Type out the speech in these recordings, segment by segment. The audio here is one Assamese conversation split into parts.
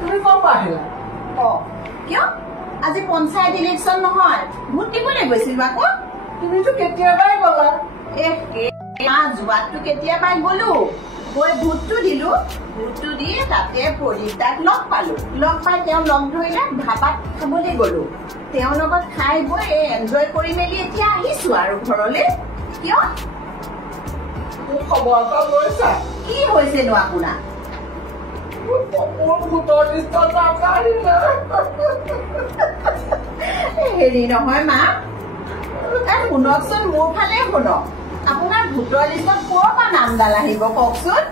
তুমি কম আহিলা কিয় আজি পঞ্চায়ত ইলেকশ্যন নহয় ভোট দিবলৈ গৈছিলো আকৌ তুমিতো কেতিয়াবাই গলা যোৱাতটো কেতিয়াবাই গলো গৈ ভোটটো দিলো ভোটটো দি তাতে প্ৰদীপ লগ পালো লগ পাই তেওঁ লগ ধৰিলে ধাবাত খাবলৈ গলো তেওঁৰ লগত খাই বৈ এনজয় কৰি মেলি এতিয়া আহিছো আৰু ঘৰলৈ কিয় খবৰ এটা লৈছা কি হৈছেনো আপোনাৰ হেৰি নহয় মা শুনকচোন মোৰ ফালে শুনক আপোনাৰ ভোটৰ লিষ্টত ক'ৰ পৰা নামডাল আহিব কওকচোন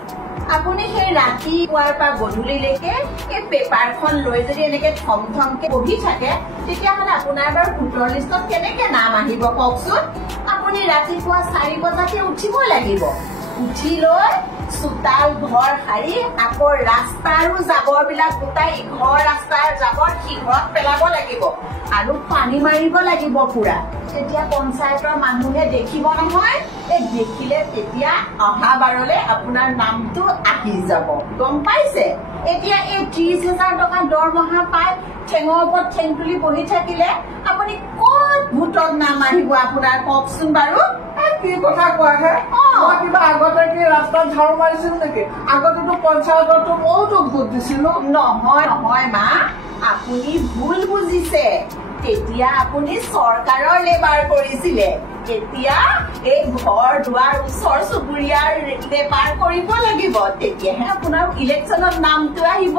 আপুনি সেই ৰাতিপুৱাৰ পৰা গধূলিলৈকে এই পেপাৰখন লৈ যদি এনেকে থম থমকে বহি থাকে তেতিয়াহ'লে আপোনাৰ বাৰু ভোটৰ লিষ্টত কেনেকে নাম আহিব কওকচোন আপুনি ৰাতিপুৱা 4 বজাতে উঠিব লাগিব উঠি লৈ চোতাল ঘৰ সাৰি আকৌ ৰাস্তাৰো জাবৰবিলাক গোটাই ইঘৰ ৰাস্তাৰ জাবৰ সিঘৰত পেলাব লাগিব আৰু পানী মাৰিব লাগিব পুৰা তেতিয়া পঞ্চায়তৰ মানুহে দেখিব নহয় এই দেখিলে তেতিয়া অহা বাৰলে আপোনাৰ নামটো আহি যাব গম পাইছে এতিয়া এই 30,000 টকা দৰমহা পাই ঠেঙৰ ওপৰত ঠেং তুলি বহি থাকিলে আপুনি ক'ত ভোটত নাম আহিব আপোনাৰ কওকচোন বাৰু কি কথা কোৱা হে মই কিবা আগতে কি ৰাস্তাত ঝাৰু মাৰিছিলো নেকি আগতেতো পঞ্চায়ততো মইতো ভোট দিছিলো নহয় নহয় মা আপুনি ভুল বুজিছে তেতিয়া আপুনি চৰকাৰৰ লেবাৰ কৰিছিলে এতিয়া এই ঘৰ দুৱাৰ ওচৰ চুবুৰীয়াৰ লেবাৰ কৰিব লাগিব তেতিয়াহে আপোনাৰ ইলেকশ্যনত নামটো আহিব